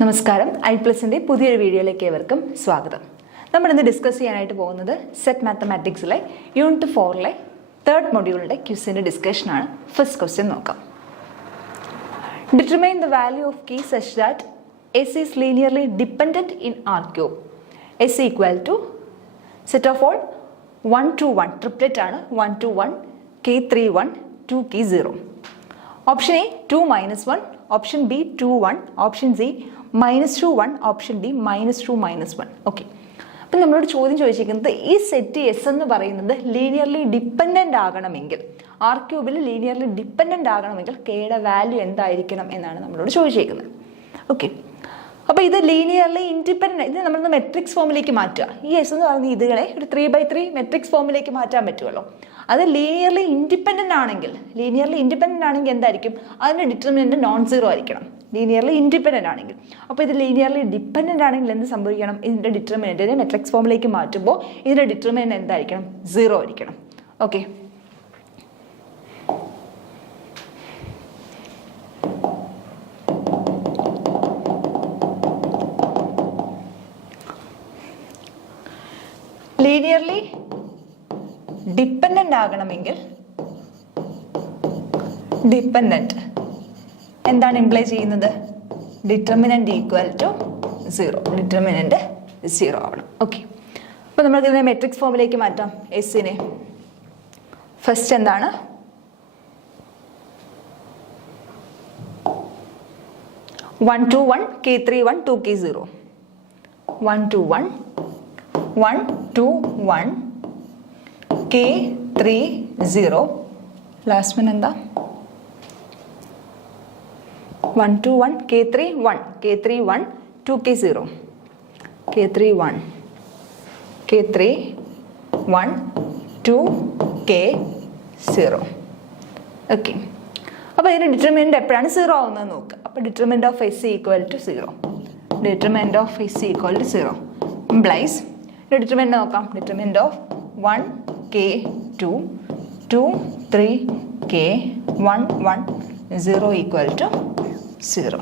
നമസ്കാരം. ഐപ്ലസിൻ്റെ പുതിയൊരു വീഡിയോയിലേക്ക് ഏവർക്കും സ്വാഗതം. നമ്മൾ ഇന്ന് ഡിസ്കസ് ചെയ്യാനായിട്ട് പോകുന്നത് സെറ്റ് മാത്തമാറ്റിക്സിലെ യൂണിറ്റ് 4 തേർഡ് മൊഡ്യൂളിൻ്റെ ക്വസ്റ്റിൻ്റെ ഡിസ്കഷനാണ്. ഫസ്റ്റ് ക്വസ്റ്റ്യൻ നോക്കാം. Determine the value of K such that S is linearly dependent in R cube. S equal to set of all 1 to 1 triplet ആണ്. 1 to 1 k 3 1 2 k 0. Option A 2 - 1, option B 2 1, option C -2 1, option D -2 -1. Okay, അപ്പം നമ്മളോട് ചോദ്യം ചോദിച്ചിരിക്കുന്നത് ഈ set S എന്ന് പറയുന്നത് linearly dependent ആകണമെങ്കിൽ, R ക്യൂബിൽ linearly dependent ആകണമെങ്കിൽ കെയുടെ വാല്യൂ എന്തായിരിക്കണം എന്നാണ് നമ്മളോട് ചോദിച്ചിരിക്കുന്നത്. ഓക്കെ, അപ്പോൾ ഇത് ലീനിയർലി ഇൻഡിപെൻഡൻ്റ്, ഇത് നമ്മളൊന്ന് മെട്രിക്സ് ഫോമിലേക്ക് മാറ്റുക. ഈ എസ് എന്ന് പറയുന്ന ഇതുകളെ ഒരു 3/3 മെട്രിക്സ് ഫോമിലേക്ക് മാറ്റാൻ പറ്റുമല്ലോ. അത് ലീനിയർലി ഇൻഡിപെൻഡൻ്റ് ആണെങ്കിൽ എന്തായിരിക്കും? അതിൻ്റെ ഡിറ്റർമിനൻ്റ് നോൺ സീറോ ആയിരിക്കണം, ലീനിയർലി ഇൻഡിപെൻഡൻ്റ് ആണെങ്കിൽ. അപ്പോൾ ഇത് ലീനിയർലി ഡിപ്പെൻഡൻ്റ് ആണെങ്കിൽ എന്ത് സംഭവിക്കണം? ഇതിൻ്റെ ഡിറ്റർമിനൻ്റിനെ മെട്രിക്സ് ഫോമിലേക്ക് മാറ്റുമ്പോൾ ഇതിൻ്റെ ഡിറ്റർമിനൻ്റ് എന്തായിരിക്കണം? 0 ആയിരിക്കണം. ഓക്കെ, ലീനിയർലി ഡിപ്പെൻഡൻ്റ് ആകണമെങ്കിൽ ഡിപ്പെൻഡൻ്റ് എന്താണ് ഇംപ്ലൈ ചെയ്യുന്നത്? ഡിറ്റർമിനൻ്റ് ഈക്വൽ ടു 0, ഡിറ്റർമിനൻ്റ് 0 ആവണം. ഓക്കെ, അപ്പോൾ നമുക്ക് ഇതിനെ മെട്രിക്സ് ഫോമിലേക്ക് മാറ്റാം. എസിനെ ഫസ്റ്റ് എന്താണ്? 1 to 1 k 3 1 2 k 0. 1 to 1 1 2 1 k 3 0. Last one എന്താ? 1 2 1 k 3 1 k 3 1 2 k 0. k 3 1 k 3 1 2 k 0. Okay, അപ്പോൾ ഇതിൻ്റെ ഡിറ്റർമിനൻ്റ് എപ്പോഴാണ് 0 ആവുന്നത് നോക്കുക. അപ്പോൾ determinant of S equal to 0, determinant of S equal to 0 implies determinant നോക്കാം. Determinant of 1 k 2 2 3 k 1 1 0 equal to 0.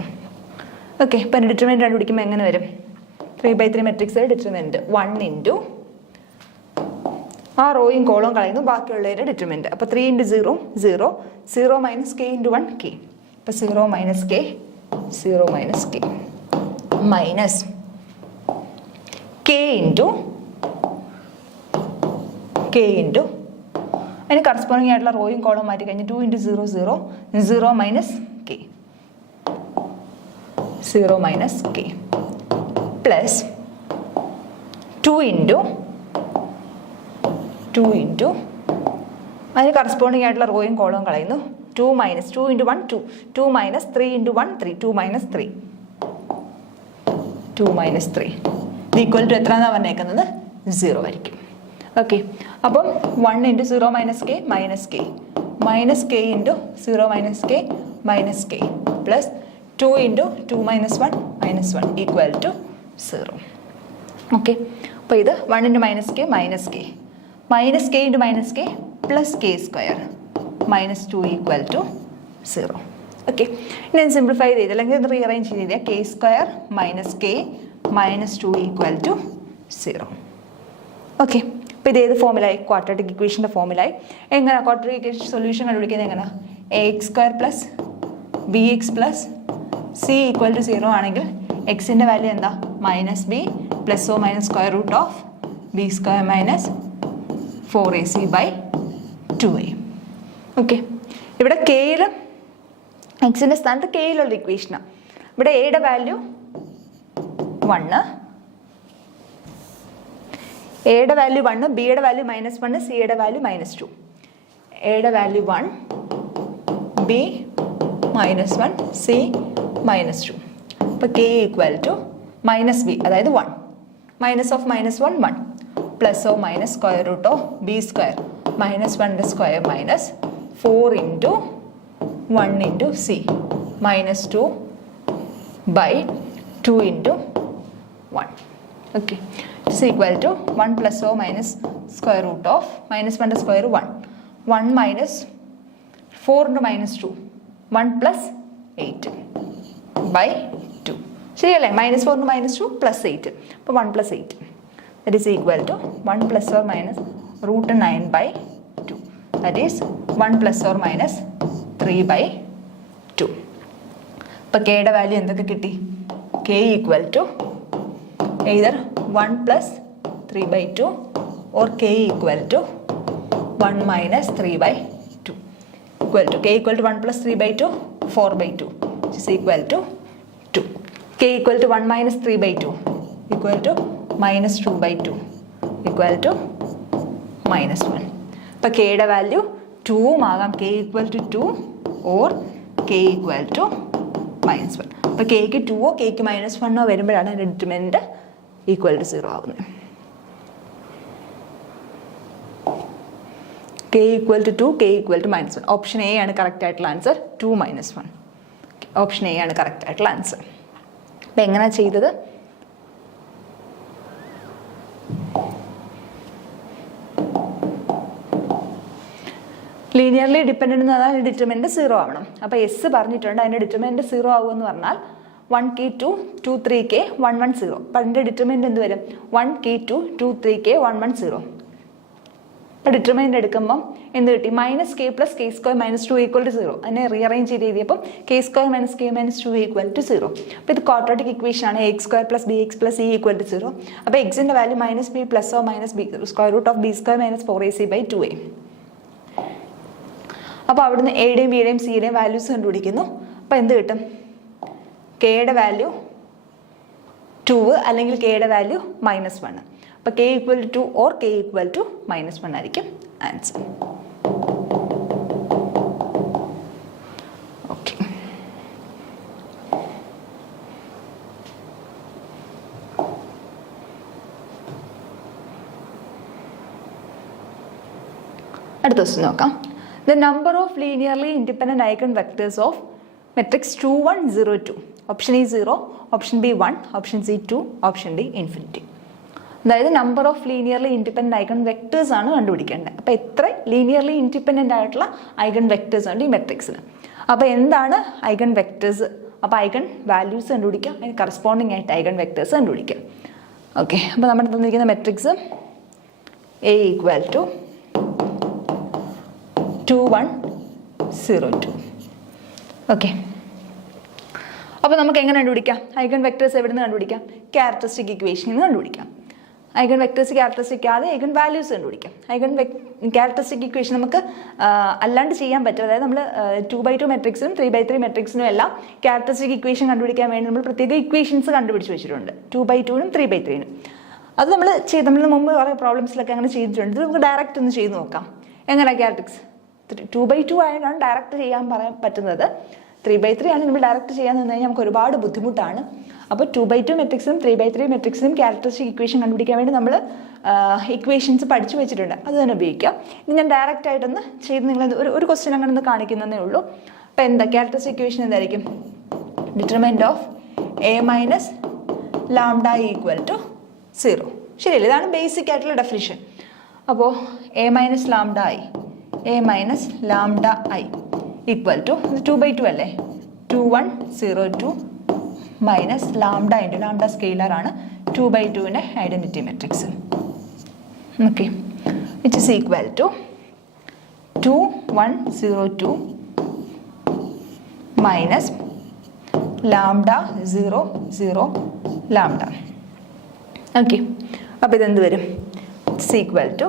Okay, ഇപ്പം determinant കണ്ടുപിടിക്കുമ്പോൾ എങ്ങനെ വരും? 3/3 മെട്രിക്സ് ഡിറ്റർമിനൻ്റ് 1 ഇൻറ്റു ആ റോയും കോളവും കളയുന്നു, ബാക്കിയുള്ളതിൻ്റെ ഡിറ്റർമിനൻ്റ്. അപ്പോൾ 3 × 0 0 0 - k × 1 k. അപ്പോൾ 0 - k 0 - k minus k into അതിന് കറസ്പോണ്ടിങ് ആയിട്ടുള്ള റോയും കോളവും മാറ്റി കഴിഞ്ഞ് 2 × 0 0 0 - k 0 - k പ്ലസ് 2 ഇൻറ്റു അതിന് കറസ്പോണ്ടിങ് ആയിട്ടുള്ള റോയും കോളവും കളയുന്നു. 2 - 2 × 1 2 2 - 3 × 1 3 2 - 3 2 - 3 ഈക്വൽ ടു എത്ര എന്നാണ് പറഞ്ഞേക്കുന്നത്? 0 ആയിരിക്കും. ഓക്കെ, അപ്പം 1 × 0 - k -k -k into 0 - k -k plus 2 × 2 - 1 -1 equal to 0. Okay, അപ്പോൾ ഇത് 1 × -k -k × -k plus k square -2 equal to 0. Okay, ഇനി സിംപ്ലിഫൈ ചെയ്ത് അല്ലെങ്കിൽ ഇത് റീഅറേഞ്ച് ചെയ്ത് k square -k -2 equal to 0. Okay, അപ്പോൾ ഇത് ഏത് ഫോമിലായി? ക്വാഡ്രാറ്റിക് ഇക്വേഷൻ്റെ ഫോമിലായി. എങ്ങനെ ക്വാഡ്രാറ്റിക് ഇക്വേഷൻ സൊല്യൂഷൻ കണ്ടുപിടിക്കുന്നത്? എങ്ങനെ? ax² + bx + c equal to 0 ആണെങ്കിൽ എക്സിൻ്റെ വാല്യൂ എന്താ? -b ± √b² - 4ac/2a. ഓക്കെ, ഇവിടെ കെയിൽ എക്സിൻ്റെ സ്ഥാനത്ത് കെയിലുള്ള ഇക്വേഷനാണ്. ഇവിടെ എയുടെ വാല്യൂ 1, എയുടെ വാല്യൂ 1, ബിയുടെ വാല്യൂ -1, സിയുടെ വാല്യൂ -2. എയുടെ വാല്യൂ 1, ബി -1, സി -2. അപ്പോൾ കെ ഈക്വൽ ടു -b അതായത് 1 - of -1 1 plus or minus square root of b² -1 square minus 4 × 1 × c -2 / 2 × 1. Okay, is equal to 1 plus o minus square root of -1 square 1 minus 4 into -2 1 plus 8 by 2. ശരിയല്ലേ? -4 ന് -2 +8. അപ്പോൾ 1 + 8 that is equal to 1 ± √9/2. that is 1 ± 3/2. അപ്പോൾ കെയുടെ value എന്തൊക്കെ കിട്ടി? k equal to either 1 + 3/2 or k equal to 1 - 3/2. Equal to k equal to 1 + 3/2, 4/2, which is equal to 2. K equal to 1 - 3/2 equal to -2/2 equal to -1. അപ്പോൾ കെയുടെ value 2 ആകാം. k equal to 2 or k equal to -1. അപ്പോൾ kക്ക് 2 kക്ക് -1 വരുമ്പോഴാണ് അതിൻ്റെ determinant equal to 0 ആവുന്നത്. k equal to 2, k equal to -1. Option A ആണ് correct ആയിട്ടുള്ള answer. 2 - 1. Option A ആണ് കറക്റ്റ് ആയിട്ടുള്ള ആൻസർ. അപ്പം എങ്ങനെയാണ് ചെയ്തത്? ലീനിയർലി ഡിപ്പെൻഡൻ്റ് എന്ന് പറഞ്ഞാൽ ഡിറ്റർമിനൻ്റ് 0 ആവണം. അപ്പോൾ എസ് പറഞ്ഞിട്ടുണ്ട് അതിൻ്റെ ഡിറ്റർമിനൻ്റ് 0 ആവുമെന്ന് പറഞ്ഞാൽ 1k2 2 3k 1 1 0. അപ്പം അതിൻ്റെ ഡിറ്റർമിനൻ്റ് എന്ത് വരും? 1k2 2 3k 1 1 0. അപ്പോൾ ഡിറ്റർമിനൻ്റ് എടുക്കുമ്പം എന്ത് കിട്ടി? -k + k² - 2 = 0. അതിനെ റീഅറേഞ്ച് ചെയ്ത് എഴുതിയപ്പം k² - k - 2 = 0. അപ്പോൾ ഇത് ക്വാഡ്രാറ്റിക് ഇക്വേഷൻ ആണ്. x² + bx + c = 0. അപ്പോൾ എക്സിൻ്റെ value -b ± b √b² - 4ac/2a. അപ്പോൾ അവിടുന്ന് എയുടെയും ബിയുടെയും സിയുടെയും വാല്യൂസ് കണ്ടുപിടിക്കുന്നു. അപ്പോൾ എന്ത് കിട്ടും? കെയുടെ വാല്യൂ 2 അല്ലെങ്കിൽ കെയുടെ വാല്യൂ -1. അപ്പോൾ k equal to 2 or k equal to -1 ആയിരിക്കും ആൻസർ. ഓക്കെ, അടുത്ത ക്വസ്റ്റ്യൻ നോക്കാം. The number of linearly independent eigenvectors of matrix 2 1 0 2. Option A 0, option B 1, option C 2, option D infinity. അതായത് number of linearly independent eigen vectors ആണ് കണ്ടുപിടിക്കേണ്ടത്. അപ്പോൾ എത്ര linearly independent ആയിട്ടുള്ള eigen vectors ഉണ്ട് ഈ മെട്രിക്സിന്. അപ്പോൾ എന്താണ് ഐഗൺ വെക്ടേഴ്സ്? അപ്പോൾ ഐഗൺ വാല്യൂസ് കണ്ടുപിടിക്കാം, അതിന് കറസ്പോണ്ടിങ് ആയിട്ട് ഐഗൺ വെക്ടേഴ്സ് കണ്ടുപിടിക്കാം. ഓക്കെ, അപ്പോൾ നമ്മൾ തന്നിരിക്കുന്ന matrix A equal to 2 1 0 2. Okay, അപ്പോൾ നമുക്ക് എങ്ങനെ കണ്ടുപിടിക്കാം? ഐഗൺ വെക്ടേഴ്സ് എവിടെ നിന്ന് കണ്ടുപിടിക്കാം? ക്യാരക്ടറിസ്റ്റിക് ഇക്വേഷനിൽ നിന്ന് കണ്ടുപിടിക്കാം. ഐഗൺ വെക്ടേഴ്സ് ക്യാരക്ടറിസ്റ്റിക് ആതെ ഐഗൺ വാല്യൂസ് കണ്ടുപിടിക്കാം. ക്യാരക്ടറിസ്റ്റിക് ഇക്വേഷൻ നമുക്ക് അല്ലാണ്ട് ചെയ്യാൻ പറ്റും. അതായത് നമ്മൾ 2/2 മെട്രിക്സിനും 3/3 മെട്രിക്സിനും എല്ലാം ക്യാരക്ടറിസ്റ്റിക് ഇക്വേഷൻ കണ്ടുപിടിക്കാൻ വേണ്ടി നമ്മൾ പ്രത്യേക ഇക്വേഷൻസ് കണ്ടുപിടിച്ച് വെച്ചിട്ടുണ്ട് 2/2-നും 3/3-നും. അത് നമ്മൾ മുമ്പ് കുറേ പ്രോബ്ലംസിലൊക്കെ അങ്ങനെ ചെയ്തിട്ടുണ്ട്. ഇത് നമുക്ക് ഡയറക്റ്റ് ഒന്ന് ചെയ്ത് നോക്കാം. എങ്ങനെ ക്യാരക്ടറിക്സ് 2/2 ആയതാണ് ഡയറക്റ്റ് ചെയ്യാൻ പറയാൻ പറ്റുന്നത്. 3/3 ആണ് നമ്മൾ ഡയറക്റ്റ് ചെയ്യാൻ നിന്ന് കഴിഞ്ഞാൽ നമുക്ക് ഒരുപാട് ബുദ്ധിമുട്ടാണ്. അപ്പോൾ 2/2 മെട്രിക്സിനും 3/3 മെട്രിക്സിനും ക്യാരക്ടറിസ്റ്റിക് ഇക്വേഷൻ കണ്ടുപിടിക്കാൻ വേണ്ടി നമ്മൾ ഇക്വേഷൻസ് പഠിച്ചു വെച്ചിട്ടുണ്ട്. അത് തന്നെ ഉപയോഗിക്കാം. ഇനി ഞാൻ ഡയറക്റ്റ് ആയിട്ടൊന്ന് ചെയ്ത് നിങ്ങൾ ഒരു ക്വസ്റ്റ്യൻ അങ്ങനെ ഒന്ന് കാണിക്കുന്നതേ ഉള്ളൂ. അപ്പോൾ എന്താ ക്യാരക്ടറിസ്റ്റിക് ഇക്വേഷൻ എന്തായിരിക്കും? Determinant of A - λ = 0. ശരിയല്ലേ? ഇതാണ് ബേസിക് ആയിട്ടുള്ള ഡെഫിനിഷൻ. അപ്പോൾ A - λI ഈക്വൽ ടു 2/2 അല്ലേ? 2 1 0 2 minus lambda into lambda scalar ആണ് 2/2ൻ്റെ identity matrix. Okay, which is equal to 2 1 0 2 minus lambda 0 0 lambda. Okay, അപ്പോൾ ഇതെന്ത് വരും? It's equal to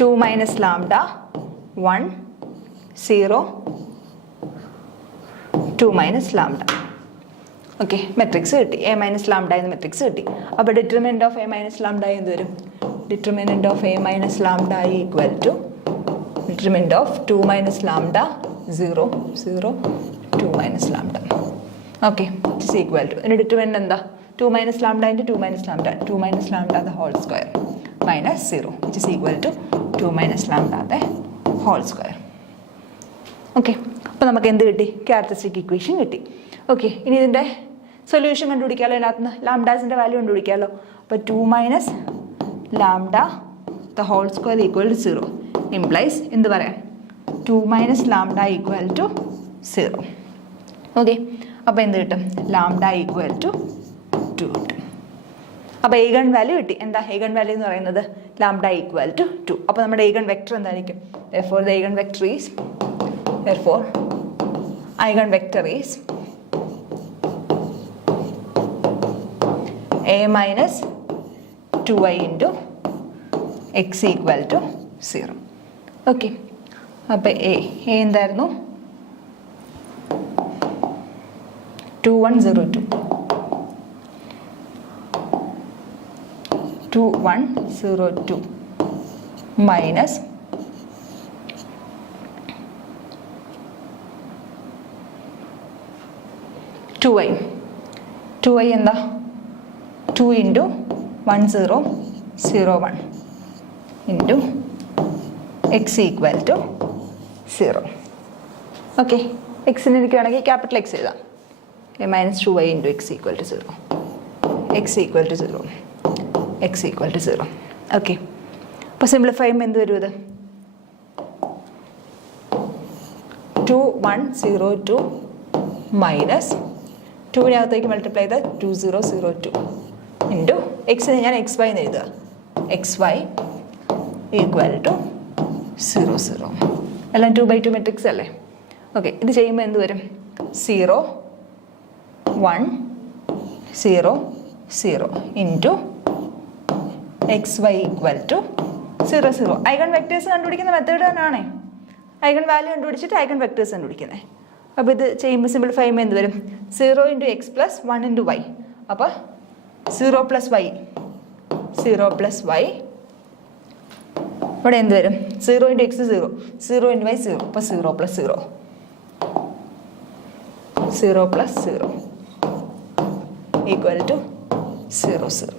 2 minus lambda 1 0 2 minus lambda. Okay, matrix കിട്ടി. A - λ എന്ന matrix കിട്ടി. അപ്പോൾ ഡിറ്റർമിനന്റ് ഓഫ് A - λ എന്ത് വരും? Determinant of A - λ equal to determinant of 2 minus lambda 0 0 2 minus lambda. Okay, it's equal to ഇതിൻ്റെ ഡിറ്റർമിനന്റ് എന്താ? 2 minus lambda into 2 minus lambda 2 minus lambda the whole square minus 0 which is equal to 2 minus lambda the whole square. Okay, അപ്പോൾ നമുക്ക് എന്ത് കിട്ടി? Characteristic equation കിട്ടി. Okay, ഇനി ഇതിൻ്റെ solution കണ്ടുപിടിക്കാമല്ലോ. ഇതിനകത്ത് ലാംഡാസിൻ്റെ വാല്യൂ കണ്ടുപിടിക്കാമല്ലോ. അപ്പോൾ 2 minus lambda the whole square equal to 0 implies എന്ത് പറയാം? 2 minus lambda equal to 0. Okay, അപ്പോൾ എന്ത് കിട്ടും? ലാംഡ ഈക്വൽ ടു 2 കിട്ടും. അപ്പോൾ ഏഗൺ വാല്യൂ കിട്ടി. എന്താ ഏഗൺ വാല്യൂ എന്ന് പറയുന്നത്? Lambda equal to 2. അപ്പോൾ നമ്മുടെ ഏഗൺ വെക്ടർ എന്തായിരിക്കും? therefore the eigen vector is a minus 2i into x equal to 0. Okay, അപ്പോൾ എ എന്തായിരുന്നു? 2102 minus 2i എന്താ? 2 into 1001 into x equal to 0. Okay, എക്സിന് ഇരിക്കുകയാണെങ്കിൽ ക്യാപിറ്റൽ എക്സ് എഴുതാം. a minus 2i into x equal to 0. x equal to 0. x equal to 0. Okay, അപ്പോൾ simplify ചെയ്യുമ്പോൾ എന്ത് വരും? ഇത് 2102 മൈനസ് 2-നകത്തേക്ക് മൾട്ടിപ്ലൈ ചെയ്താൽ 2002 ഇൻറ്റു എക്സിന് ഞാൻ എക്സ് വൈ എന്ന് എഴുതുക. X Y equal to 00. എല്ലാം 2/2 മെട്രിക്സ് അല്ലേ? ഓക്കെ, ഇത് ചെയ്യുമ്പോൾ എന്ത് വരും? 0 1 0 0 into X Y equal to 00. Eigen vectors കണ്ടുപിടിക്കുന്ന മെത്തേഡ് തന്നെയാണേ. ഐഗൺ വാല്യൂ കണ്ടുപിടിച്ചിട്ട് ഐഗൺ വെക്ടേഴ്സ് കണ്ടുപിടിക്കുന്നത്. അപ്പോൾ ഇത് ചെയ്യുമ്പോൾ സിംപ്ലിഫൈ ചെയ്യുമ്പോൾ എന്ത് വരും? 0 into X plus 1 into Y. അപ്പോൾ 0 പ്ലസ് വൈ ഇവിടെ എന്ത് വരും? 0 ഇൻറ്റു എക്സ് 0, 0 ഇൻറ്റു വൈ 0. അപ്പോൾ 0 പ്ലസ് 0 ഈക്വൽ ടു 0.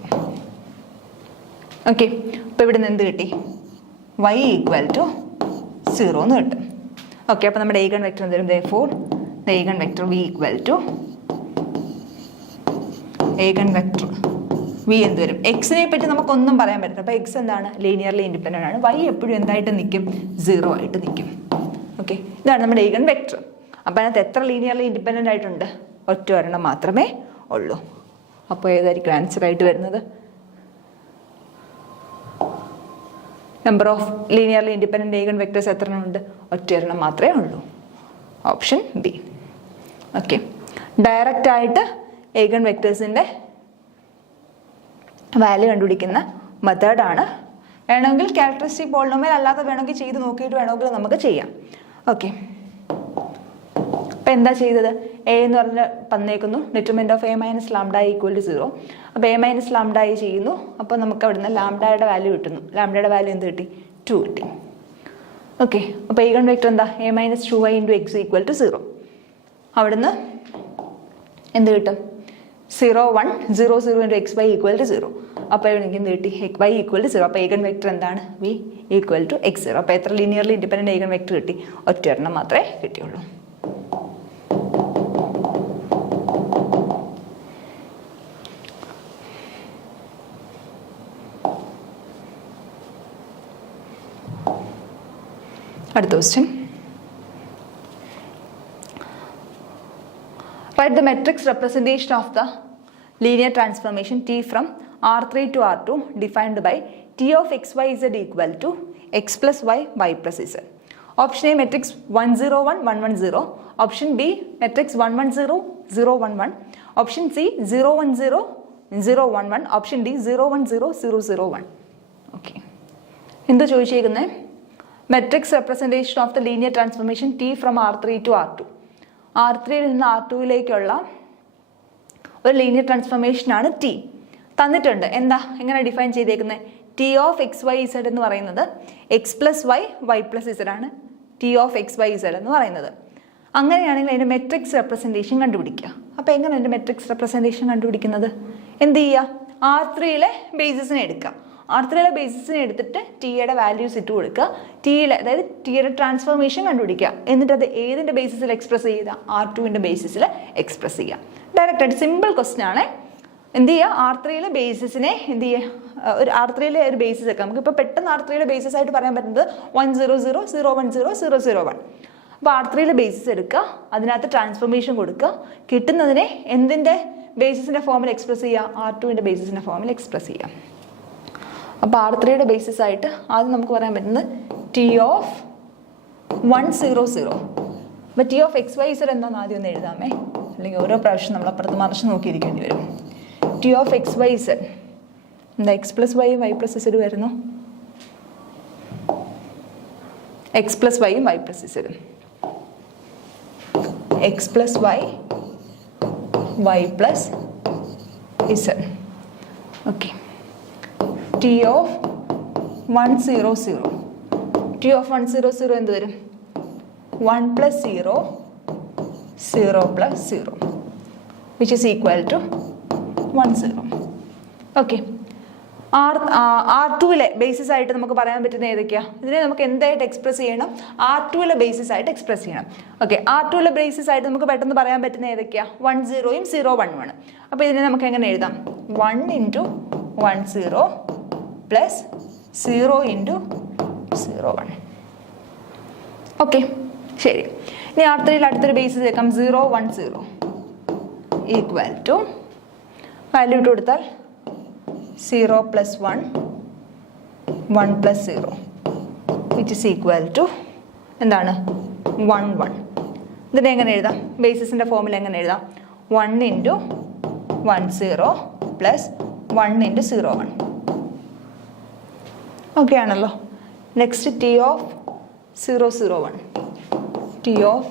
ഓക്കെ, അപ്പോൾ ഇവിടെ നിന്ന് എന്ത് കിട്ടി? y ഈക്വൽ ടു 0 എന്ന് കിട്ടും. ഓക്കെ, അപ്പോൾ നമ്മുടെ ഏഗൺ വെക്ടർ എന്ത് വരും? therefore the eigen vector v equal to eigen vector v എന്ത് വരും? എക്സിനെ പറ്റി നമുക്കൊന്നും പറയാൻ പറ്റില്ല. അപ്പോൾ എക്സ് എന്താണ്? ലീനിയർലി ഇൻഡിപെൻഡൻ്റ് ആണ്. y എപ്പോഴും എന്തായിട്ട് നിൽക്കും? 0 ആയിട്ട് നിൽക്കും. ഓക്കെ, ഇതാണ് നമ്മുടെ ഏഗൺ വെക്ടർ. അപ്പോൾ അതിനകത്ത് എത്ര ലീനിയർലി ഇൻഡിപെൻഡൻ്റ് ആയിട്ടുണ്ട്? ഒറ്റ ഒരെണ്ണം മാത്രമേ ഉള്ളൂ. അപ്പോൾ ഏതായിരിക്കും ആൻസർ ആയിട്ട് വരുന്നത്? Number of linearly independent eigen vectors എത്ര എണ്ണം ഉണ്ട്? ഒറ്റയൊരെണ്ണം മാത്രമേ ഉള്ളൂ. Option B. ഓക്കെ, ഡയറക്റ്റ് ആയിട്ട് ഏഗൺ വെക്ടേഴ്സിൻ്റെ വാല്യൂ കണ്ടുപിടിക്കുന്ന മെത്തേഡാണ്. വേണമെങ്കിൽ ക്യാരക്ടറിസ്റ്റിക് പോളിനോമിയൽ അല്ലാതെ വേണമെങ്കിൽ ചെയ്ത് നോക്കിയിട്ട് വേണമെങ്കിൽ നമുക്ക് ചെയ്യാം. ഓക്കെ, അപ്പോൾ എന്താ ചെയ്തത്? എ എന്ന് പറഞ്ഞ് തന്നേക്കുന്നു, determinant of a minus lambda equal to 0. അപ്പോൾ a മൈനസ് ലാംഡ ചെയ്യുന്നു. അപ്പോൾ നമുക്ക് അവിടുന്ന് ലാംഡയുടെ വാല്യൂ കിട്ടുന്നു. ലാംഡയുടെ വാല്യൂ എന്ത് കിട്ടി? 2 കിട്ടി. ഓക്കെ, അപ്പോൾ ഏഗൺ വെക്ടർ എന്താ? a minus 2i into x equal to 0. അവിടുന്ന് എന്ത് കിട്ടും? 0 1 0 0 into X Y equal to 0. അപ്പോൾ എനിക്ക് എന്ത് കിട്ടി? y equal to 0. അപ്പോൾ ഏഗൺ വെക്ടർ എന്താണ്? v equal to x0. അപ്പോൾ എത്ര ലീനിയർലി ഇൻഡിപെൻഡൻ്റ് ഏഗൺ വെക്ടർ കിട്ടി? ഒറ്റയൊരെണ്ണം മാത്രമേ കിട്ടിയുള്ളൂ. അടുത്ത question. Write the matrix representation of the linear transformation T from R3 to R2 defined by T of xyz equal to x plus y, y plus z. Option A matrix 101 110. Option B matrix 110 011. Option C 010 011. Option D 010 001. Okay. എന്താ ചോദിച്ചേക്കുന്നത്? Matrix representation of the linear transformation T from R3 to R2. R3യിൽ നിന്ന് R2യിലേക്കുള്ള ഒരു linear ട്രാൻസ്ഫോർമേഷനാണ് T. തന്നിട്ടുണ്ട്. എന്താ? എങ്ങനെ define ചെയ്തേക്കുന്നത്? T of X Y Z എന്ന് പറയുന്നത് X plus Y Y plus Z ആണ് T of X Y Z എന്ന് പറയുന്നത്. അങ്ങനെയാണെങ്കിൽ അതിൻ്റെ മെട്രിക്സ് റെപ്രസെൻറ്റേഷൻ കണ്ടുപിടിക്കുക. അപ്പോൾ എങ്ങനെ അതിൻ്റെ മെട്രിക്സ് റെപ്രസെൻറ്റേഷൻ കണ്ടുപിടിക്കുന്നത്? എന്ത് ചെയ്യുക? R3യിലെ ബേസിസിനെ എടുക്കുക. R3യിലെ ബേസിസിനെ എടുത്തിട്ട് ടിയുടെ വാല്യൂസ് ഇട്ട് കൊടുക്കുക. ടിയിലെ, അതായത് ടിയുടെ ട്രാൻസ്ഫോർമേഷൻ കണ്ടുപിടിക്കുക. എന്നിട്ട് അത് ഏതിൻ്റെ ബേസിസിൽ എക്സ്പ്രസ് ചെയ്യുക? R2ൻ്റെ ബേസിസിൽ എക്സ്പ്രസ് ചെയ്യുക. ഡയറക്റ്റ് ആയിട്ട് സിമ്പിൾ ക്വസ്റ്റ്യൻ ആണ്. എന്ത് ചെയ്യുക? R3യിലെ ബേസിസിനെ എന്ത് ചെയ്യുക? ഒരു R3യിലെ ഒരു ബേസിസ് ഒക്കെ നമുക്കിപ്പോൾ പെട്ടെന്ന് R3യിലെ ബേസിസ് ആയിട്ട് പറയാൻ പറ്റുന്നത് 100 010 001. അപ്പോൾ R3യിലെ ബേസിസ് എടുക്കുക, അതിനകത്ത് ട്രാൻസ്ഫോർമേഷൻ കൊടുക്കുക, കിട്ടുന്നതിനെ എന്തിൻ്റെ ബേസിസിൻ്റെ ഫോമിൽ എക്സ്പ്രസ് ചെയ്യുക? R2ൻ്റെ ബേസിസിൻ്റെ ഫോമിൽ എക്സ്പ്രസ് ചെയ്യുക. അപ്പോൾ R3യുടെ ബേസിസ് ആയിട്ട് ആദ്യം നമുക്ക് പറയാൻ പറ്റുന്നത് T of 100. അപ്പോൾ T of XYZ എന്താണെന്ന് ആദ്യം ഒന്ന് എഴുതാമേ, അല്ലെങ്കിൽ ഓരോ പ്രാവശ്യം നമ്മൾ അപ്പുറത്ത് മറിച്ച് നോക്കിയിരിക്കേണ്ടി വരും. T of XYZ എന്താ? X plus Y Y plus Z വരുന്നു. X plus Y Y plus Z. X plus Y Y plus Z. Okay. T of 100. T of 100 എന്ത് വരും? 1 plus 0, 0 plus 0, which is equal to 10. Okay. R2ലെ basis ആയിട്ട് നമുക്ക് പറയാൻ പറ്റുന്ന ഏതൊക്കെയാണ്? ഇതിനെ നമുക്ക് എന്തായിട്ട് എക്സ്പ്രസ് ചെയ്യണം? R2ലെ ബേസിസ് ആയിട്ട് എക്സ്പ്രസ് ചെയ്യണം. ഓക്കെ. R2ലെ ബേസിസ് ആയിട്ട് നമുക്ക് പെട്ടെന്ന് പറയാൻ പറ്റുന്ന ഏതൊക്കെയാണ്? 10യും 0 1 അപ്പോൾ ഇതിനെ നമുക്ക് എങ്ങനെ എഴുതാം? 1 into 10 plus 0 into 0 1. ഓക്കെ, ശരി. ഇനി R3യിൽ അടുത്തൊരു ബേസിസ് വെക്കാം. 0 1 0 ഈക്വൽ ടു വാല്യൂ ഇട്ട് കൊടുത്താൽ 0 plus 1, 1 plus 0, which is equal to എന്താണ്? 1 1. ഇതിനെ എങ്ങനെ എഴുതാം? ബേസിസിൻ്റെ ഫോമിൽ എങ്ങനെ എഴുതാം? 1 into 10 plus 1 into 0 1. ഓക്കെ ആണല്ലോ. Next T of 0 0 1. T of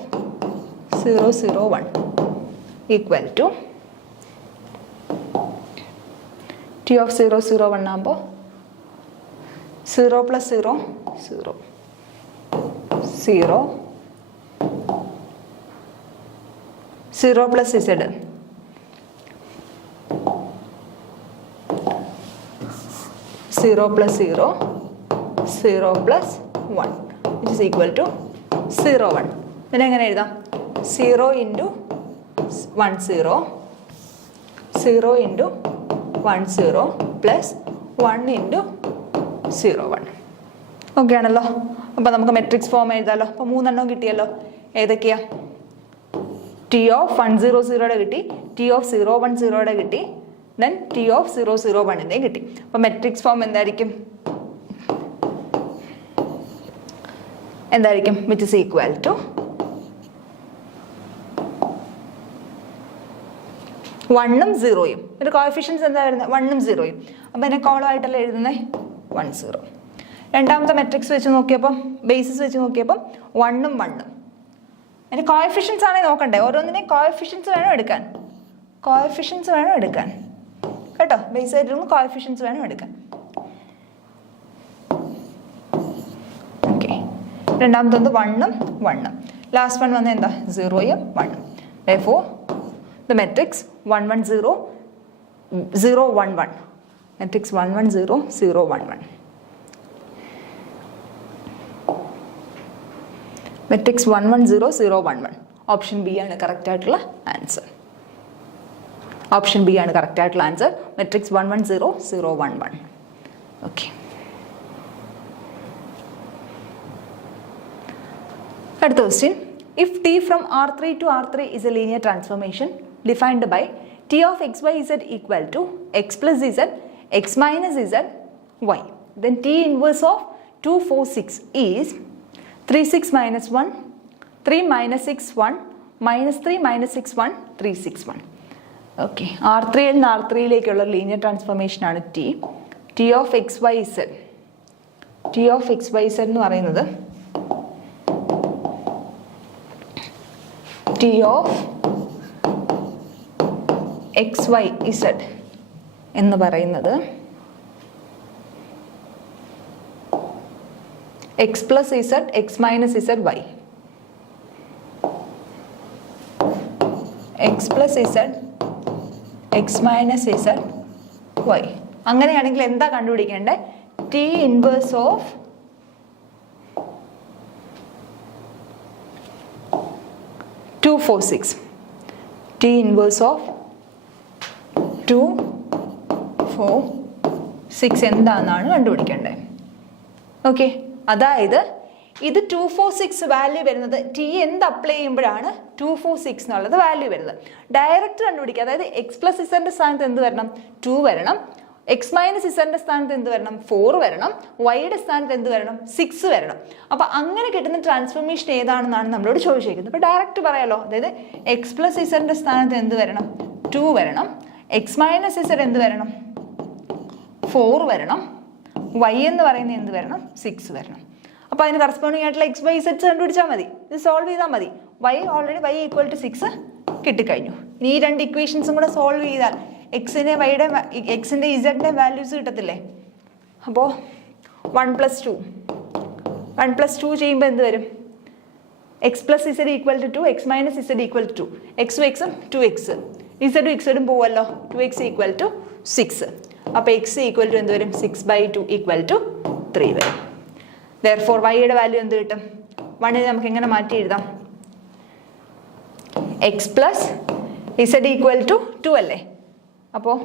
0 0 1 equal to T of 0 0 1 ആകുമ്പോൾ 0 plus 0 0 0 0 plus Z 0 plus 0 0 plus 1 which is equal to 0 1. ഇതിനെ എങ്ങനെ എഴുതാം? 0 into 1 0 0 into 1 0 plus 1 into 0 1. Okay ആണല്ലോ. അപ്പോൾ നമുക്ക് മെട്രിക്സ് ഫോം എഴുതാമല്ലോ. അപ്പോൾ 3 കിട്ടിയല്ലോ. ഏതൊക്കെയാ? T of 100 കിട്ടി, T of 010 കിട്ടി, ദെൻ T of 001 കിട്ടി. അപ്പോൾ മെട്രിക്സ് ഫോം എന്തായിരിക്കും? വിച്ച് ഇസ് ഈക്വൽ ടു 1ഉം 0യും. ഇതിൻ്റെ കോഎഫിഷ്യൻസ് എന്താ വരുന്നത്? 1ഉം 0യും. അപ്പോൾ ഇതിനെ കോളമായിട്ടല്ലേ എഴുതുന്നത്? 1 0. രണ്ടാമത്തെ മെട്രിക്സ് വെച്ച് നോക്കിയപ്പം, ബേസിസ് വെച്ച് നോക്കിയപ്പം 1ഉം 1ഉം. അതിൻ്റെ കോഎഫിഷ്യൻസ് ആണെങ്കിൽ നോക്കണ്ടേ, ഓരോന്നിനെയും കോഎഫിഷ്യൻസ് വേണം എടുക്കാൻ. കേട്ടോ, ബേസ് ആയിട്ട് കോഎഫിഷ്യൻസ് വേണം എടുക്കാൻ. ഓക്കെ. രണ്ടാമത്തൊന്ന് 1ഉം 1ഉം. ലാസ്റ്റ് വൺ വന്ന് എന്താ? 0യും 1ഉം. Therefore the matrix 1 1 0 0 1 1. Matrix 1 1 0 0 1 1. Matrix 1 1 0 0 1 1. Option B ആണ് കറക്റ്റ് ആയിട്ടുള്ള ആൻസർ. Matrix 1 1 0 0 1 1. ഓക്കെ. അടുത്ത question. If T from R3 to R3 is a linear transformation defined by T of XYZ equal to X plus Z, X minus Z, Y, then T inverse of 2 4 6 is 3 6 minus 1, 3 minus 6 1, minus 3 minus 6 1, 3 6 1. Okay. R3യിൽ നിന്ന് R3യിലേക്കുള്ള linear transformation ആണ് T. T of XYZ എന്ന് പറയുന്നത് T of XYZ എന്ന് പറയുന്നത് X plus Z, X minus Z, Y. X plus Z, X minus Z, Y. അങ്ങനെയാണെങ്കിൽ എന്താ കണ്ടുപിടിക്കേണ്ടത്? T inverse of T inverse of 2 4 6 എന്താണെന്നാണ് കണ്ടുപിടിക്കേണ്ടത്. ഓക്കെ. അതായത് ഇത് 246 വാല്യൂ വരുന്നത് ടി എന്ത് അപ്ലൈ ചെയ്യുമ്പോഴാണ് 246 എന്നുള്ളത് വാല്യൂ വരുന്നത്. ഡയറക്റ്റ് കണ്ടുപിടിക്കുക. അതായത് എക്സ് പ്ലസ് ഇസഡിന്റെ സ്ഥാനത്ത് എന്ത് വരണം? 2 വരണം. എക്സ് മൈനസ് ഇസഡിന്റെ സ്ഥാനത്ത് എന്ത് വരണം? 4 വരണം. വൈയുടെ സ്ഥാനത്ത് എന്ത് വരണം? 6 വരണം. അപ്പൊ അങ്ങനെ കിട്ടുന്ന ട്രാൻസ്ഫോർമേഷൻ ഏതാണെന്നാണ് നമ്മളോട് ചോദിച്ചിരിക്കുന്നത്. അപ്പൊ ഡയറക്റ്റ് പറയാലോ. അതായത് എക്സ് പ്ലസ് ഇസഡിന്റെ സ്ഥാനത്ത് എന്ത് വരണം? 2 വരണം. എക്സ് മൈനസ് ഇസഡ് എന്ത് വരണം? 4 വരണം. വൈ എന്ന് പറയുന്നത് എന്ത് വരണം? 6 വരണം. അപ്പോൾ അതിന് കറസ്പോണ്ടിങ് ആയിട്ടുള്ള എക്സ് വൈ സെറ്റ്സ് കണ്ടുപിടിച്ചാൽ മതി. ഇത് സോൾവ് ചെയ്താൽ മതി. ഓൾറെഡി വൈ ഈക്വൽ ടു 6 കിട്ടിക്കഴിഞ്ഞു. ഇനി ഈ രണ്ട് ഇക്വേഷൻസും കൂടെ സോൾവ് ചെയ്താൽ എക്സിൻ്റെ വൈയുടെ എക്സിൻ്റെ ഇസഡിൻ്റെ വാല്യൂസ് കിട്ടത്തില്ലേ? അപ്പോൾ 1+2 ചെയ്യുമ്പോൾ എന്ത് വരും? X plus z equal to 2, x minus z equal to 2. എക്സും എക്സും 2x, ഇസഡും ഇക്സഡും പോവല്ലോ. 2x equal to 6. അപ്പോൾ എക്സ് ഈക്വൽ ടു എന്ത് വരും? 6/2 ഈക്വൽ ടു 3 വരും. Therefore വൈയുടെ വാല്യൂ എന്ത് കിട്ടും? 1 നമുക്ക് എങ്ങനെ മാറ്റി എഴുതാം? X plus z equal to 2 അല്ലേ? അപ്പോൾ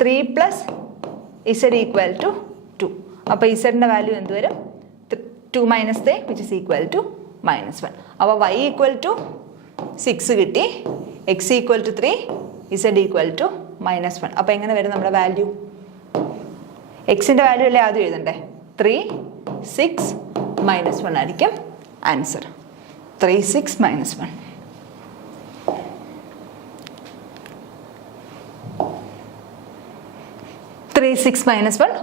3 പ്ലസ് ഇസഡ് ഈക്വൽ ടു 2. അപ്പോൾ ഇസഡിൻ്റെ വാല്യൂ എന്ത് വരും? 2 minus 3 which is equal to -1. അപ്പോൾ വൈ ഈക്വൽ ടു 6 കിട്ടി, x equal to 3, z equal to -1. അപ്പോൾ എങ്ങനെ വരും നമ്മുടെ വാല്യൂ? എക്സിൻ്റെ വാല്യൂ അല്ലേ ആദ്യം എഴുതണ്ടേ? 3, 6, -1 ആയിരിക്കും ആൻസർ. 3, 6, -1.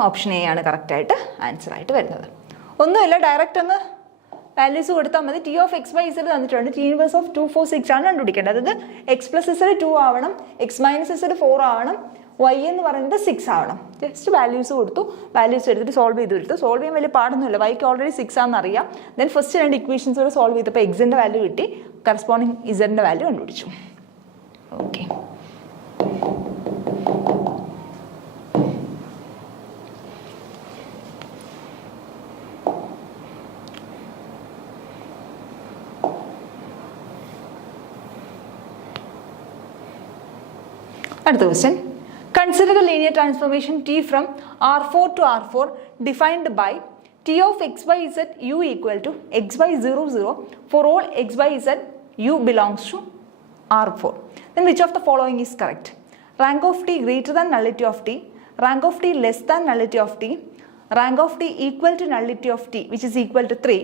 ഓപ്ഷൻ എ ആണ് കറക്റ്റായിട്ട് ആൻസർ ആയിട്ട് വരുന്നത്. ഒന്നുമില്ല, ഡയറക്റ്റ് ഒന്ന് വാല്യൂസ് കൊടുത്താൽ മതി. T of x by z തന്നിട്ടുണ്ട്. ടി ഇൻവേഴ്സ് ഓഫ് 246 ആണ് കണ്ടുപിടിക്കേണ്ടത്. അതായത് എക്സ് പ്ലസ് ഇസഡ് 2 ആവണം, എക്സ് മൈനസ് ഇസഡ് 4 ആവണം, വൈ എന്ന് പറയുന്നത് 6 ആവണം. ജസ്റ്റ് വാല്യൂസ് കൊടുത്തു, വാല്യൂസ് എടുത്തിട്ട് സോൾവ് ചെയ്തെടുത്തു. സോൾവ് ചെയ്യാൻ വലിയ പാടൊന്നുമില്ല. വൈക്ക് ഓൾറെഡി 6 ആണെന്ന് അറിയാം. ദെൻ ഫസ്റ്റ് രണ്ട് ഇക്വേഷൻസ് കൂടെ സോൾവ് ചെയ്തപ്പോൾ എക്സിൻ്റെ വാല്യൂ കിട്ടി, കറസ്പോണ്ടിങ് ഇസഡിൻ്റെ വാല്യൂ കണ്ടുപിടിച്ചു. ഓക്കെ, അടുത്ത question. Consider the linear transformation T from R4 to R4 defined by T of x by z u equal to x by 0, 0 for all x by z u belongs to R4. Then which of the following is correct? Rank of T greater than nullity of T, rank of T less than nullity of T, rank of T equal to nullity of T which is equal to 3,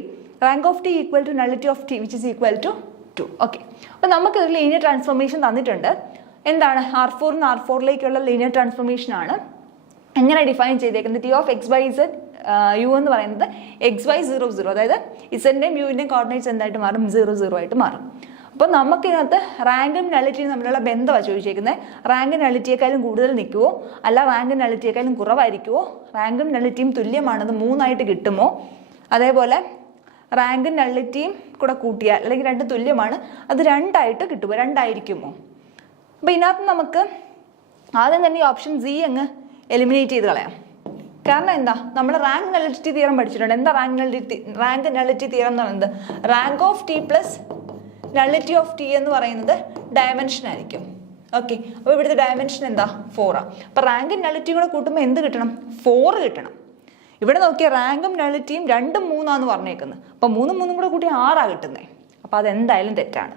rank of T equal to nullity of T which is equal to 2. Okay, അപ്പോൾ നമുക്ക് ഒരു linear transformation തന്നിട്ടുണ്ട്. എന്താണ്? R4 നിന്ന് R4ലേക്കുള്ള linear transformation ആണ്. എങ്ങനെ define ചെയ്തേക്കുന്നത്? T of x by z U എന്ന് പറയുന്നത് എക്സ് ബൈ 0, 0, അതായത് ഇസഡിൻ്റെയും യുവിൻ്റെയും കോർഡിനേറ്റ്സ് എന്തായിട്ട് മാറും? 0, 0 ആയിട്ട് മാറും. അപ്പോൾ നമുക്കിതിനകത്ത് റാങ്കും നള്ളിറ്റിയും തമ്മിലുള്ള ബന്ധമാണ് ചോദിച്ചേക്കുന്നത്. റാങ്ക് നള്ളിറ്റിയേക്കാളും കൂടുതൽ നിൽക്കുമോ, അല്ല റാങ്ക് നള്ളിറ്റിയേക്കാളും കുറവായിരിക്കുമോ, റാങ്കും നള്ളിറ്റിയും തുല്യമാണത് 3 ആയിട്ട് കിട്ടുമോ, അതേപോലെ റാങ്കും നള്ളിറ്റിയും കൂടെ കൂട്ടിയാൽ അല്ലെങ്കിൽ 2 തുല്യമാണ്, അത് 2 ആയിട്ട് കിട്ടുമോ, 2 ആയിരിക്കുമോ? അപ്പോൾ ഇതിനകത്ത് നമുക്ക് ആദ്യം തന്നെ ഈ ഓപ്ഷൻ സി അങ്ങ് എലിമിനേറ്റ് ചെയ്ത് കളയാം. കാരണം എന്താ? നമ്മൾ റാങ്ക് നള്ളിറ്റി തിയറം പഠിച്ചിട്ടുണ്ട്. എന്താ റാങ്ക് നള്ളിറ്റി തിയറം എന്ന് പറയുന്നത്? Rank of T plus nullity of T എന്ന് പറയുന്നത് ഡയമെൻഷൻ ആയിരിക്കും. ഓക്കെ, അപ്പോൾ ഇവിടുത്തെ ഡയമെൻഷൻ എന്താ? 4 ആണ്. അപ്പോൾ റാങ്കും നള്ളിറ്റിയും കൂടെ കൂട്ടുമ്പോൾ എന്ത് കിട്ടണം? 4 കിട്ടണം. ഇവിടെ നോക്കിയാൽ റാങ്കും നള്ളിറ്റിയും 2ഉം 3 പറഞ്ഞേക്കുന്നത്. അപ്പോൾ 3ഉം 3ഉം കൂടെ കൂട്ടി 6 കിട്ടുന്നത്. അപ്പോൾ അതെന്തായാലും തെറ്റാണ്.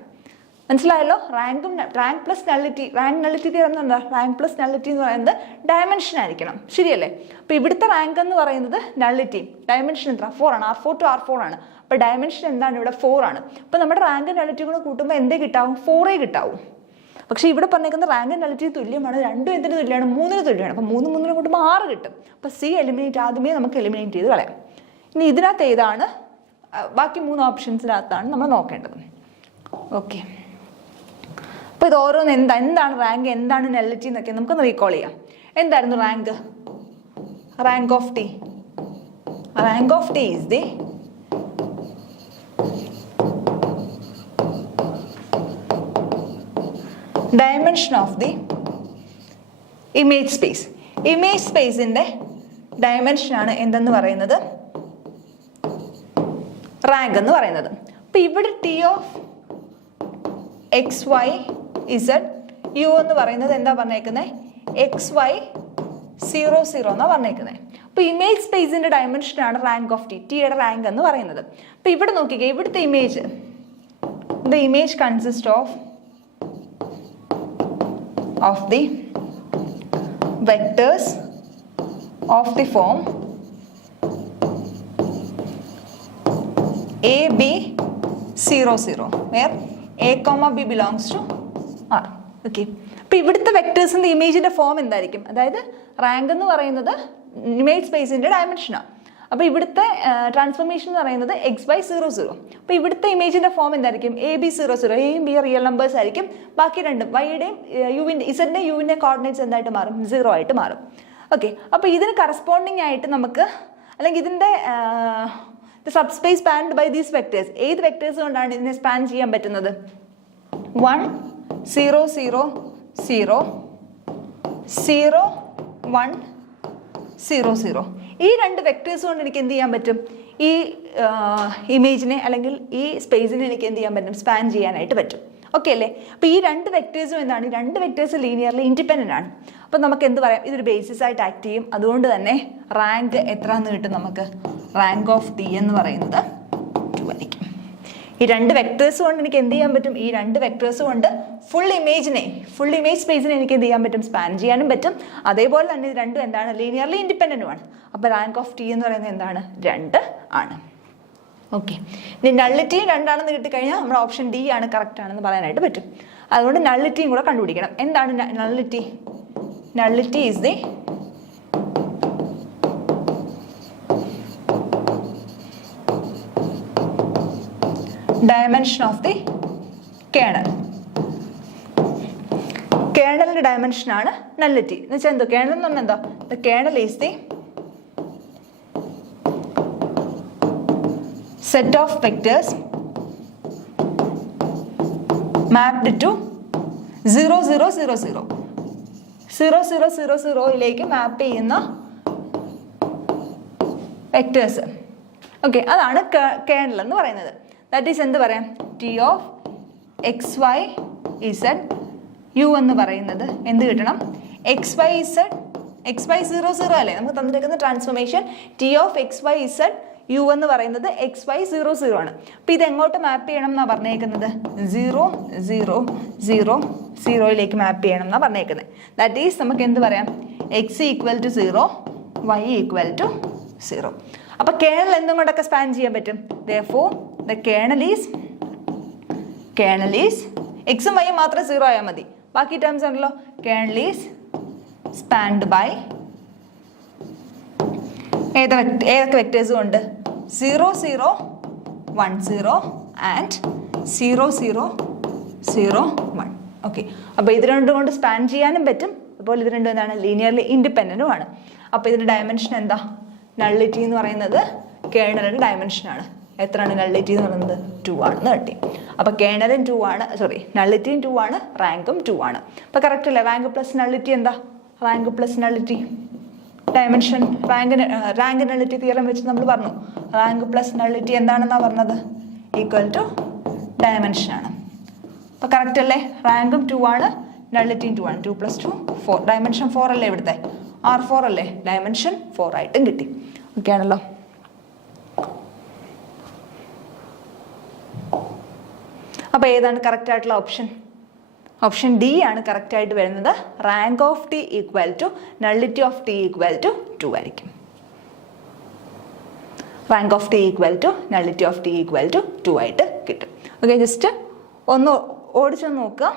മനസ്സിലായല്ലോ? Rank plus nullity, rank nullity theorem എന്താ? റാങ്ക് പ്ലസ് നള്ളിറ്റി എന്ന് പറയുന്നത് ഡയമെൻഷൻ ആയിരിക്കണം, ശരിയല്ലേ? അപ്പോൾ ഇവിടുത്തെ റാങ്ക് എന്ന് പറയുന്നത് നള്ളിറ്റി, ഡയമെൻഷൻ എന്താ? 4 ആണ്. R4 to R4 ആണ്. അപ്പോൾ ഡയമെൻഷൻ എന്താണ്? ഇവിടെ 4 ആണ്. അപ്പോൾ നമ്മുടെ റാങ്ക് നള്ളിറ്റി കൂടെ കൂട്ടുമ്പോൾ എന്തേ കിട്ടാവും? 4 കിട്ടാവും. പക്ഷേ ഇവിടെ പറഞ്ഞേക്കുന്ന റാങ്ക് നള്ളിറ്റി തുല്യമാണ്, 2 എന്തിന് തുല്യമാണ്? 3 തുല്യമാണ്. അപ്പോൾ 3 3 കൂട്ടുമ്പോൾ 6 കിട്ടും. അപ്പോൾ സി എലിമിനേറ്റ് ആദ്യമേ നമുക്ക് എലിമിനേറ്റ് ചെയ്ത് കളയാം. ഇനി ഇതിനകത്ത് ഏതാണ്? ബാക്കി 3 ഓപ്ഷൻസിനകത്താണ് നമ്മൾ നോക്കേണ്ടത്. ഓക്കെ, അപ്പോൾ ഇത് ഓരോന്ന് എന്താണ് റാങ്ക്, എന്താണ് നള്ളിറ്റി എന്നൊക്കെ നമുക്കൊന്ന് റീകോൾ ചെയ്യാം. എന്തായിരുന്നു rank? Rank of T, rank of T is the dimension of the image space. Image സ്പേസിൻ്റെ ഡയമെൻഷനാണ് എന്തെന്ന് പറയുന്നത്? റാങ്ക് എന്ന് പറയുന്നത്. അപ്പോൾ ഇവിടെ T of X Y Z U എന്ന് പറയുന്നത് എന്താ പറഞ്ഞേക്കുന്നത്? XY 0, 0 എന്നാണ് പറഞ്ഞേക്കുന്നത്. അപ്പോൾ അപ്പോൾ ഇമേജ് സ്പേസിൻ്റെ ഡയമെൻഷനാണ് റാങ്ക് ഓഫ് ടി, ടിയുടെ റാങ്ക് എന്ന് പറയുന്നത്. അപ്പോൾ ഇവിടെ നോക്കിക്കേ, ഇവിടുത്തെ image, the image consist of the vectors of the form a b 0 0 where a comma b belongs to r. Okay, അപ്പോൾ ഇവിടുത്തെ വെക്ടേഴ്സിൻ്റെ ഇമേജിൻ്റെ ഫോം എന്തായിരിക്കും? അതായത് റാങ്ക് എന്ന് പറയുന്നത് ഇമേജ് സ്പേസിൻ്റെ ഡയമെൻഷനാണ്. അപ്പോൾ ഇവിടുത്തെ ട്രാൻസ്ഫോർമേഷൻ എന്ന് പറയുന്നത് x/0 0. അപ്പോൾ ഇവിടുത്തെ ഇമേജിൻ്റെ ഫോം എന്തായിരിക്കും? ab 0 0. എയും ബി റിയൽ നമ്പേഴ്സ് ആയിരിക്കും. ബാക്കി രണ്ടും വൈയുടെയും യുവിൻ്റെ ഇസഡിൻ്റെ യുവിൻ്റെ കോർഡിനേറ്റ്സ് എന്തായിട്ട് മാറും? 0 ആയിട്ട് മാറും. ഓക്കെ, അപ്പോൾ ഇതിന് കറസ്പോണ്ടിങ് ആയിട്ട് നമുക്ക്, അല്ലെങ്കിൽ ഇതിൻ്റെ subspace spanned by these vectors, ഏത് വെക്ടേഴ്സ് കൊണ്ടാണ് ഇതിനെ സ്പാൻ ചെയ്യാൻ പറ്റുന്നത്? 1 0 0 0 0 1 0 0. ഈ രണ്ട് വെക്ടേഴ്സ് കൊണ്ട് എനിക്ക് എന്ത് ചെയ്യാൻ പറ്റും? ഈ ഇമേജിനെ അല്ലെങ്കിൽ ഈ സ്പേസിനെ എനിക്ക് എന്ത് ചെയ്യാൻ പറ്റും? സ്പാൻ ചെയ്യാനായിട്ട് പറ്റും. ഓക്കെ അല്ലേ? അപ്പോൾ ഈ രണ്ട് വെക്ടേഴ്സും എന്താണ്? ഈ രണ്ട് വെക്ടേഴ്സ് ലീനിയർലി ഇൻഡിപെൻഡൻ്റ് ആണ്. അപ്പോൾ നമുക്ക് എന്ത് പറയാം? ഇതൊരു ബേസിസ് ആയിട്ട് ആക്ട് ചെയ്യും. അതുകൊണ്ട് തന്നെ റാങ്ക് എത്ര എന്ന് കിട്ടും നമുക്ക്? റാങ്ക് ഓഫ് ടി എന്ന് പറയുന്നത് 2 ആയിരിക്കും. ഈ രണ്ട് വെക്ടേഴ്സ് കൊണ്ട് എനിക്ക് എന്ത് ചെയ്യാൻ പറ്റും? ഈ രണ്ട് വെക്ടേഴ്സ് കൊണ്ട് ഫുൾ ഇമേജ് സ്പേസിനെ എനിക്ക് എന്ത് ചെയ്യാൻ പറ്റും? സ്പാൻ ചെയ്യാനും പറ്റും. അതേപോലെ തന്നെ ഇത് രണ്ടും എന്താണ്? ലീനിയർലി ഇൻഡിപെൻഡൻറ്റുമാണ്. അപ്പോൾ റാങ്ക് ഓഫ് ടി എന്ന് പറയുന്നത് എന്താണ്? 2 ആണ്. ഓക്കെ, ഇനി നള്ളിറ്റിയും 2 ആണെന്ന് കിട്ടിക്കഴിഞ്ഞാൽ നമ്മുടെ ഓപ്ഷൻ ഡി ആണ് കറക്റ്റ് ആണെന്ന് പറയാനായിട്ട് പറ്റും. അതുകൊണ്ട് നള്ളിറ്റിയും കൂടെ കണ്ടുപിടിക്കണം. എന്താണ് nullity? Nullity is the dimension of the kernel. കേർണലിന്റെ ഡയമെൻഷൻ ആണ് നള്ളിറ്റി. എന്ന് വെച്ചാൽ എന്തോ? കേർണൽ എന്ന് പറഞ്ഞാൽ എന്താ? The kernel is the set of vectors mapped to 0 0 0 0 0 0 0 0യിലേക്ക് മാപ്പ് ചെയ്യുന്ന വെക്ടേഴ്സ്. ഓക്കെ, അതാണ് കേർണൽ എന്ന് പറയുന്നത്. ദാറ്റ് ഈസ് എന്ത് പറയാം? T of X Y Z U എന്ന് പറയുന്നത് എന്ത് കിട്ടണം? എക്സ് വൈ 0 0 അല്ലേ നമുക്ക് തന്നിരിക്കുന്ന transformation? T of X Y Z U എന്ന് പറയുന്നത് xy 0 0 ആണ്. അപ്പോൾ ഇത് എങ്ങോട്ട് മാപ്പ് ചെയ്യണം എന്നാണ് പറഞ്ഞേക്കുന്നത്? 0 0 0 0യിലേക്ക് മാപ്പ് ചെയ്യണം എന്നാണ് പറഞ്ഞേക്കുന്നത്. ദാറ്റ് ഈസ് നമുക്ക് എന്ത് പറയാം? x = 0 y = 0. അപ്പോൾ കേർണൽ എന്തും കൊണ്ടൊക്കെ സ്പാൻ ചെയ്യാൻ പറ്റും. therefore the kernel is എക്സും വൈയും മാത്രം 0 ആയാൽ മതി. ബാക്കി ടേംസ് ഉണ്ടല്ലോ. കേർണൽ ഈസ് സ്പാൻഡ് ബൈ ഏതൊക്കെ വെക്ടേഴ്സും ഉണ്ട്? 0 0 1 0 ആൻഡ് 0 0 0 1. ഓക്കെ, അപ്പോൾ ഇത് രണ്ടും കൊണ്ട് സ്പാൻ ചെയ്യാനും പറ്റും. അതുപോലെ ഇത് രണ്ടും എന്താണ്? ലീനിയർലി ഇൻഡിപെൻഡൻറ്റുമാണ്. അപ്പോൾ ഇതിൻ്റെ ഡയമെൻഷൻ എന്താ? നള്ളിറ്റി എന്ന് പറയുന്നത് കേർണലിൻ്റെ ഡയമെൻഷനാണ്. എത്രയാണ് നള്ളിറ്റി എന്ന് പറയുന്നത്? 2 ആണെന്ന് കിട്ടി. അപ്പോൾ കേർണലും 2 ആണ്, നള്ളിറ്റിയും 2 ആണ്, റാങ്കും 2 ആണ്. അപ്പോൾ കറക്റ്റ് അല്ലേ? റാങ്ക് പ്ലസ് നള്ളിറ്റി എന്താ? Rank plus nullity dimension rank nullity theorem വെച്ച് നമ്മൾ പറഞ്ഞു. റാങ്ക് പ്ലസ് നള്ളിറ്റി എന്താണെന്നാണ് പറഞ്ഞത്? ഈക്വൽ ടു ഡയമെൻഷൻ ആണ്. അപ്പോൾ കറക്റ്റ് അല്ലേ? റാങ്കും 2 ആണ്, നള്ളിറ്റിയും 2 ആണ്. 2 + 2 4. ഡയമെൻഷൻ 4 അല്ലേ ഇവിടുത്തെ? R4 അല്ലേ? ഡയമെൻഷൻ 4 ആയിട്ടും കിട്ടി. ഓക്കെ ആണല്ലോ? അപ്പോൾ ഏതാണ് കറക്റ്റ് ആയിട്ടുള്ള ഓപ്ഷൻ? ഓപ്ഷൻ ഡി ആണ് കറക്റ്റ് ആയിട്ട് വരുന്നത്. Rank of T equal to nullity of T equal to 2 ആയിരിക്കും. Rank of T equal to nullity of T equal to 2 ആയിട്ട് കിട്ടും. ഓക്കെ, ജസ്റ്റ് ഒന്ന് ഓടിച്ചൊന്ന് നോക്കുക.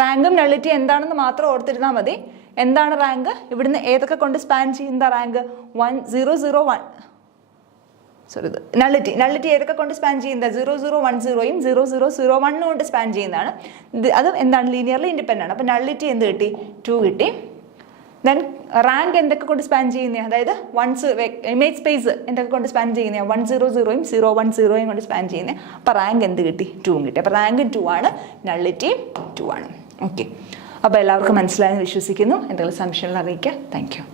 റാങ്കും നള്ളിറ്റി എന്താണെന്ന് മാത്രം ഓർത്തിരുന്നാൽ മതി. എന്താണ് റാങ്ക്? ഇവിടുന്ന് ഏതൊക്കെ കൊണ്ട് സ്പാൻ ചെയ്യുന്ന റാങ്ക്? 1 0 0 1 നള്ളിറ്റി ഏതൊക്കെ കൊണ്ട് സ്പാൻ ചെയ്യുന്നത്? 0 0 1 0യും 0 0 0 1 കൊണ്ട് സ്പാൻ ചെയ്യുന്നതാണ്. അത് എന്താണ്? ലീനിയർലി ഇൻഡിപെൻഡൻ്റ് ആണ്. അപ്പോൾ നള്ളിറ്റി എന്ത് കിട്ടി? 2 കിട്ടി. ദെൻ റാങ്ക് എന്തൊക്കെ കൊണ്ട് സ്പാൻ ചെയ്യുന്നത്? അതായത് ഇമേജ് സ്പേസ് എന്തൊക്കെ കൊണ്ട് സ്പാൻ ചെയ്യുന്നത്? 1 0 0യും 0 1 0യും കൊണ്ട് സ്പാൻ ചെയ്യുന്നത്. അപ്പോൾ റാങ്ക് എന്ത് കിട്ടി? 2 കിട്ടി. അപ്പോൾ റാങ്കും 2 ആണ്, നള്ളിറ്റിയും 2 ആണ്. ഓക്കെ, അപ്പോൾ എല്ലാവർക്കും മനസ്സിലായെന്ന് വിശ്വസിക്കുന്നു. എന്തെങ്കിലും സംശയങ്ങൾ അറിയിക്കുക. Thank you.